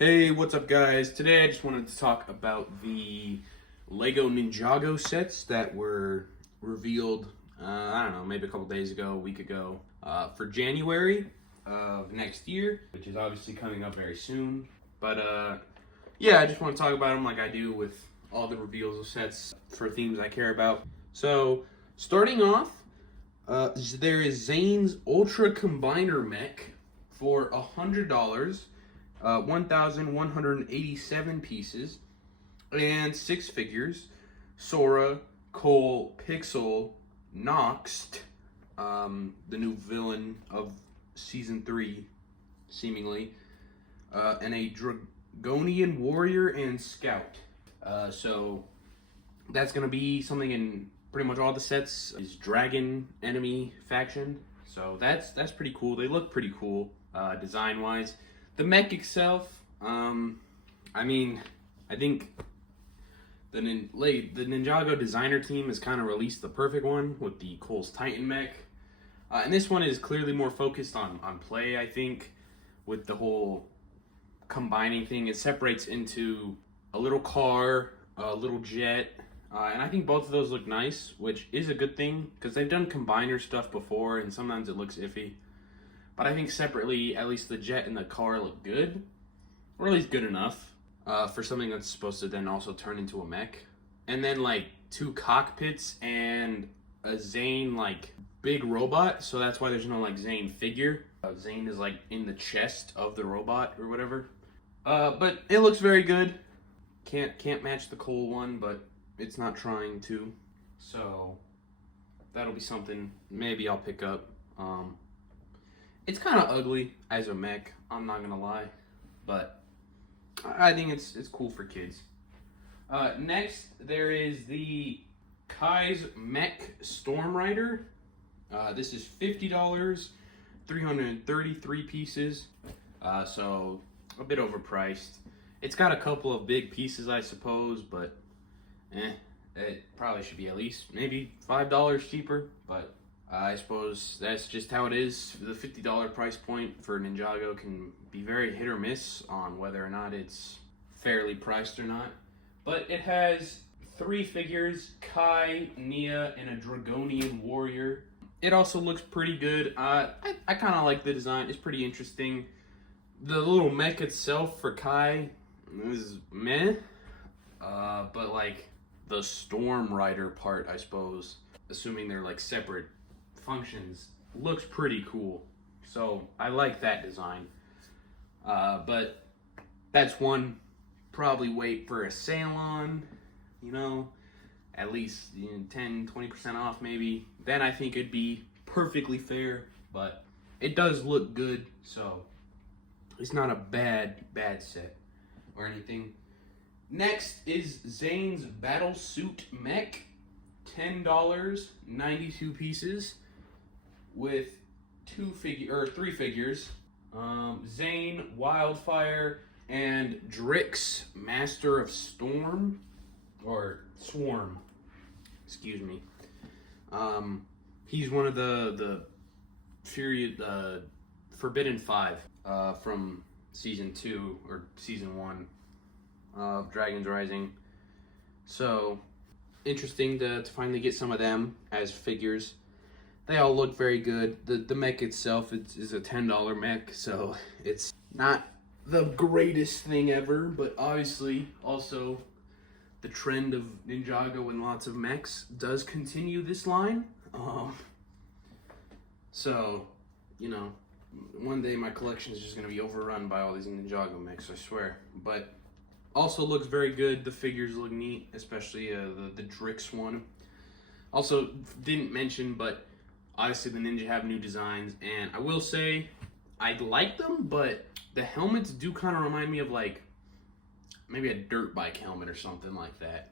Hey, what's up guys? Today I just wanted to talk about the Lego Ninjago sets that were revealed, I don't know, maybe a couple days ago, a week ago, for January of next year, which is obviously coming up very soon. But yeah, I just want to talk about them like I do with all the reveals of sets for themes I care about. So, starting off, there is Zane's Ultra Combiner Mech for $100. 1,187 pieces, and 6 figures. Sora, Cole, Pixel, Noxed, the new villain of Season 3, seemingly, and a Dragonian Warrior and Scout. So that's going to be something in pretty much all the sets, is Dragon Enemy Faction. So that's pretty cool. They look pretty cool, design-wise. The mech itself, I mean, I think the Ninjago designer team has kind of released the perfect one with the Cole's Titan mech. And this one is clearly more focused on play, I think, with the whole combining thing. It separates into a little car, a little jet, and I think both of those look nice, which is a good thing, because they've done combiner stuff before, and sometimes it looks iffy. But I think separately, at least the jet and the car look good, or at least good enough for something that's supposed to then also turn into a mech. And then like 2 cockpits and a Zane like big robot, so that's why there's no like Zane figure. Zane is like in the chest of the robot or whatever. But it looks very good. Can't match the Cole one, but it's not trying to. So that'll be something maybe I'll pick up. It's kind of ugly as a mech, I'm not gonna lie, but I think it's cool for kids. Next, there is the Kai's Mech Storm Rider. This is $50, 333 pieces, so a bit overpriced. It's got a couple of big pieces, I suppose, but it probably should be at least maybe $5 cheaper, but I suppose that's just how it is. The $50 price point for Ninjago can be very hit or miss on whether or not it's fairly priced or not. But it has 3 figures, Kai, Nia, and a Dragonian Warrior. It also looks pretty good. I kind of like the design. It's pretty interesting. The little mech itself for Kai is meh. But like the Storm Rider part, I suppose, assuming they're like separate functions, looks pretty cool. So I like that design. But that's one probably wait for a sale on, at least 10-20% off maybe. Then I think it'd be perfectly fair, but it does look good, so it's not a bad set or anything. Next is Zane's Battle Suit Mech, $10, 92 pieces, with 3 figures, Zane, Wildfire, and Drix, Master of Storm, or Swarm, excuse me. He's one of the Forbidden 5 from Season 2, or Season 1 of Dragon's Rising. So, interesting to finally get some of them as figures. They all look very good. The mech itself is a $10 mech, so it's not the greatest thing ever, but obviously also the trend of Ninjago and lots of mechs does continue this line. So, one day my collection is just going to be overrun by all these Ninjago mechs, I swear. But also looks very good. The figures look neat, especially the Drix one. Also, didn't mention, but obviously the Ninja have new designs, and I will say I like them, but the helmets do kind of remind me of like maybe a dirt bike helmet or something like that.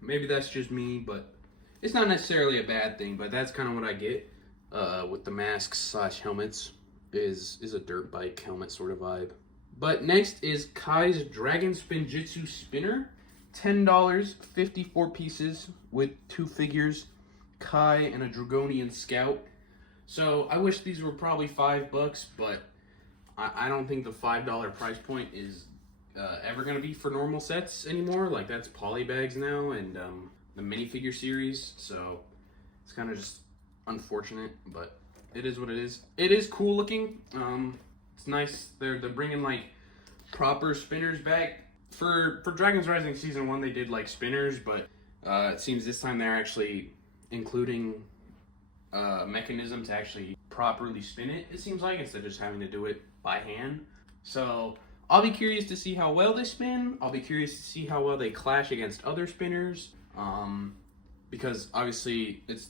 Maybe that's just me, but it's not necessarily a bad thing, but that's kind of what I get with the masks / helmets is a dirt bike helmet sort of vibe. But next is Kai's Dragon Spinjitzu Spinner, $10, 54 pieces with 2 figures, Kai and a Dragonian Scout. So I wish these were probably $5, but I don't think the $5 price point is ever going to be for normal sets anymore. Like, that's polybags now and the minifigure series. So it's kind of just unfortunate, but it is what it is. It is cool looking. It's nice. They're bringing like proper spinners back. For Dragon's Rising Season 1, they did like spinners, but it seems this time they're actually including a mechanism to actually properly spin it, it seems like, instead of just having to do it by hand. So I'll be curious to see how well they spin. I'll be curious to see how well they clash against other spinners. Because obviously it's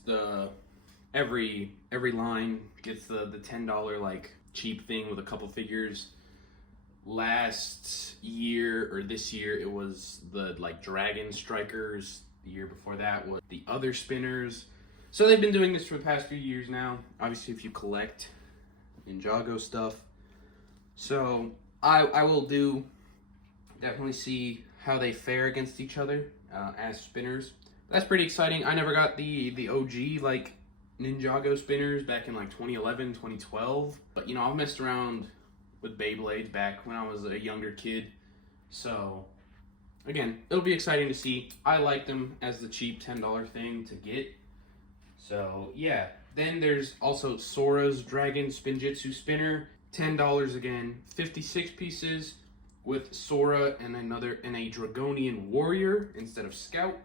every line gets the $10 like cheap thing with a couple figures. Last year or this year it was the like Dragon Strikers. The year before that was the other spinners. So they've been doing this for the past few years now. Obviously if you collect Ninjago stuff. So I will definitely see how they fare against each other as spinners. That's pretty exciting. I never got the OG like Ninjago spinners back in like 2011, 2012. But you know, I've messed around with Beyblades back when I was a younger kid. So again, it'll be exciting to see. I like them as the cheap $10 thing to get. So yeah. Then there's also Sora's Dragon Spinjitzu Spinner. $10 again. 56 pieces with Sora and a Dragonian Warrior instead of Scout.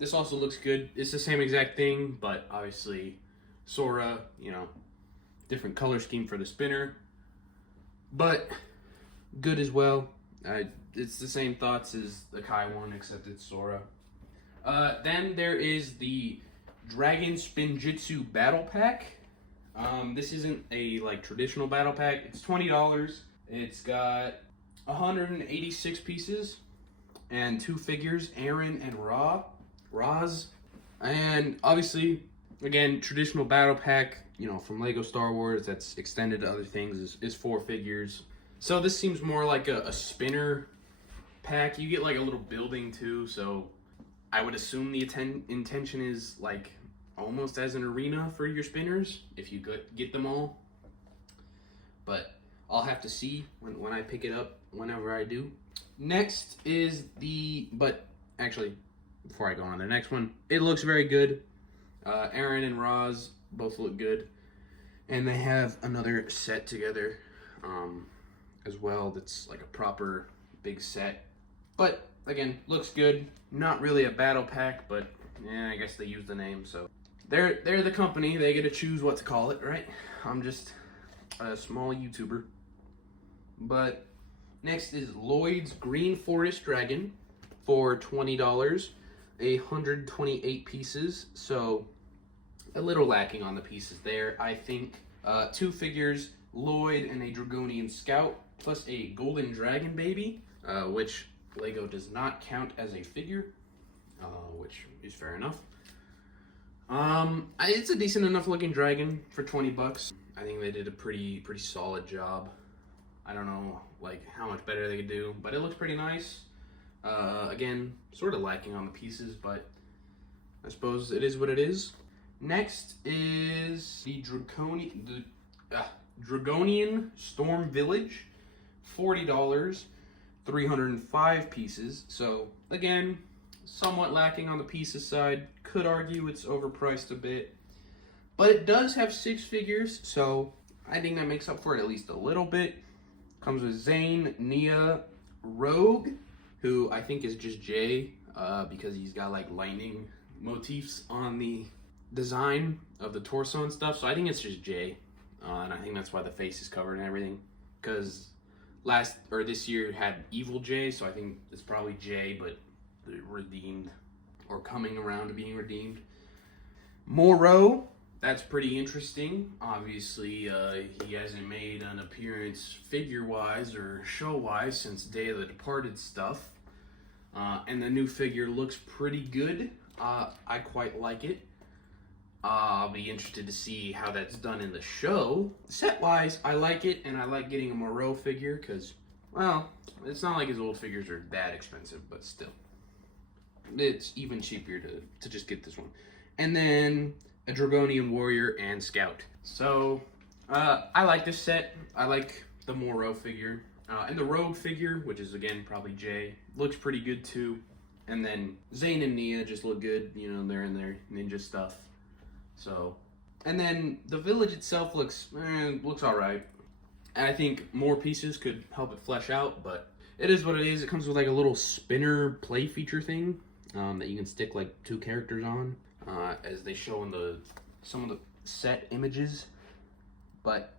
This also looks good. It's the same exact thing, but obviously Sora, you know, different color scheme for the spinner. But good as well. It's the same thoughts as the Kai one, except it's Sora. Then there is the Dragon Spinjitzu Battle Pack. This isn't a like traditional battle pack. It's $20. It's got 186 pieces and 2 figures, Aaron and Roz. And obviously, again, traditional battle pack, you know, from Lego Star Wars that's extended to other things is 4 figures. So this seems more like a spinner pack. You get like a little building too, so I would assume the intention is like almost as an arena for your spinners if you get them all. But I'll have to see when I pick it up, whenever I do. Next is actually, before I go on to the next one, it looks very good. Aaron and Roz both look good. And they have another set together as well that's like a proper big set. But again, looks good. Not really a battle pack, but yeah, I guess they use the name, so. They're the company, they get to choose what to call it, right? I'm just a small YouTuber. But next is Lloyd's Green Forest Dragon for $20, 128 pieces. So a little lacking on the pieces there, I think. 2 figures, Lloyd and a Dragonian Scout, plus a Golden Dragon Baby, which Lego does not count as a figure, which is fair enough. It's a decent enough looking dragon for 20 bucks. I think they did a pretty solid job. I don't know like how much better they could do, but it looks pretty nice. Again, sort of lacking on the pieces, but I suppose it is what it is. Next is the Dragonian Storm Village, $40, 305 pieces. So again, somewhat lacking on the pieces side. Could argue it's overpriced a bit. But it does have 6 figures, so I think that makes up for it at least a little bit. Comes with Zane, Nia, Rogue, who I think is just Jay, because he's got like lightning motifs on the design of the torso and stuff. So I think it's just Jay, and I think that's why the face is covered and everything. Because this year had Evil Jay, so I think it's probably Jay, but redeemed or coming around to being redeemed. Moreau, that's pretty interesting. Obviously, he hasn't made an appearance figure-wise or show-wise since Day of the Departed stuff. And the new figure looks pretty good. I quite like it. I'll be interested to see how that's done in the show. Set-wise, I like it, and I like getting a Moreau figure because, well, it's not like his old figures are that expensive, but still. It's even cheaper to just get this one. And then a Dragonian Warrior and Scout. So, I like this set. I like the Moro figure. And the Rogue figure, which is again probably Jay, looks pretty good too. And then Zane and Nia just look good, you know, they're in their ninja stuff. So, and then the village itself looks all right. And I think more pieces could help it flesh out, but it is what it is. It comes with like a little spinner play feature thing that you can stick like 2 characters on, as they show in some of the set images. But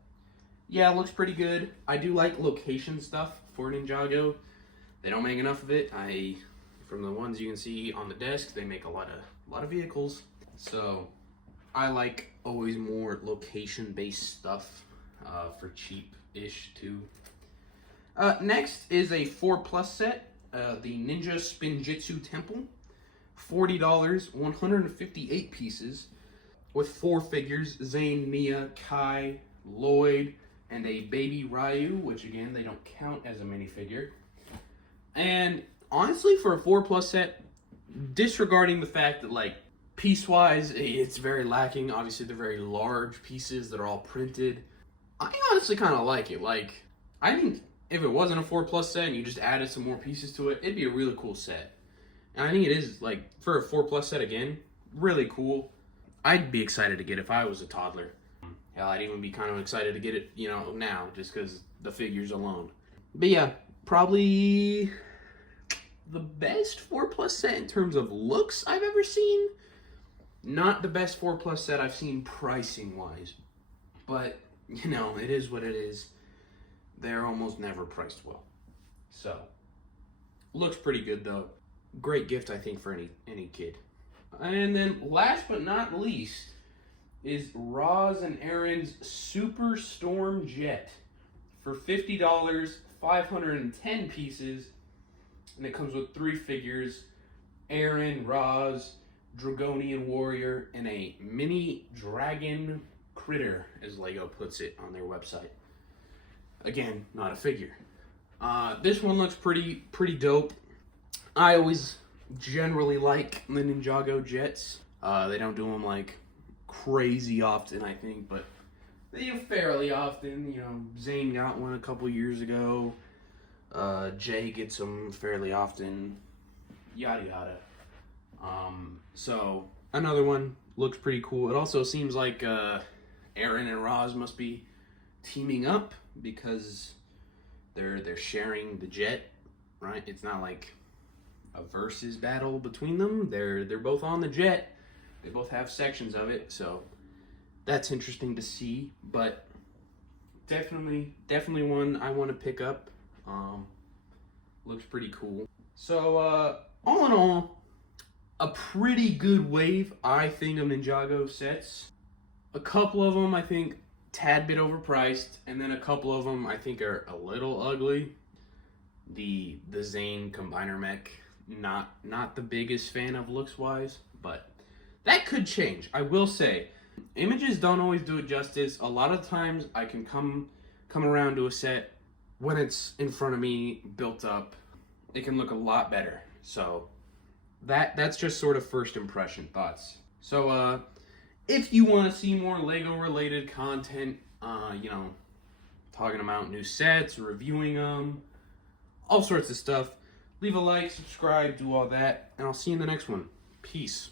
yeah, it looks pretty good. I do like location stuff for Ninjago. They don't make enough of it. From the ones you can see on the desk, they make a lot of vehicles. So I like always more location-based stuff for cheap-ish too. Next is a 4+ set, the Ninja Spinjitzu Temple. $40, 158 pieces, with 4 figures: Zane, Nia, Kai, Lloyd, and a baby Ryu, which again, they don't count as a minifigure. And honestly, for a 4+ set, disregarding the fact that like piece-wise, it's very lacking. Obviously, they're very large pieces that are all printed. I honestly kind of like it. Like, I think if it wasn't a 4+ set and you just added some more pieces to it, it'd be a really cool set. And I think it is, like, for a 4+ set again, really cool. I'd be excited to get it if I was a toddler. Hell, I'd even be kind of excited to get it, you know, now, just because the figures alone. But yeah, probably the best 4+ set in terms of looks I've ever seen. Not the best 4+ set I've seen pricing-wise. But, you know, it is what it is. They're almost never priced well. So, looks pretty good, though. Great gift, I think, for any kid. And then, last but not least, is Roz and Aaron's Super Storm Jet for $50, 510 pieces, and it comes with 3 figures: Aaron, Roz, Dragonian Warrior, and a mini dragon critter, as Lego puts it on their website. Again, not a figure. This one looks pretty dope. I always generally like the Ninjago jets. They don't do them like crazy often, I think, but they do fairly often. You know, Zane got one a couple years ago. Jay gets them fairly often. Yada yada. So another one looks pretty cool. It also seems like Aaron and Roz must be teaming up because they're sharing the jet, right? It's not like a versus battle between them. They're both on the jet. They both have sections of it, so that's interesting to see. But definitely one I want to pick up. Looks pretty cool. So all in all, a pretty good wave, I think, of Ninjago sets. A couple of them I think tad bit overpriced, and then a couple of them I think are a little ugly. The Zane Combiner Mech, not the biggest fan of looks wise, but that could change. I will say, images don't always do it justice. A lot of times I can come around to a set when it's in front of me, built up. It can look a lot better. So that's just sort of first impression thoughts. So if you want to see more Lego related content, you know, talking about new sets, reviewing them, all sorts of stuff, leave a like, subscribe, do all that, and I'll see you in the next one. Peace.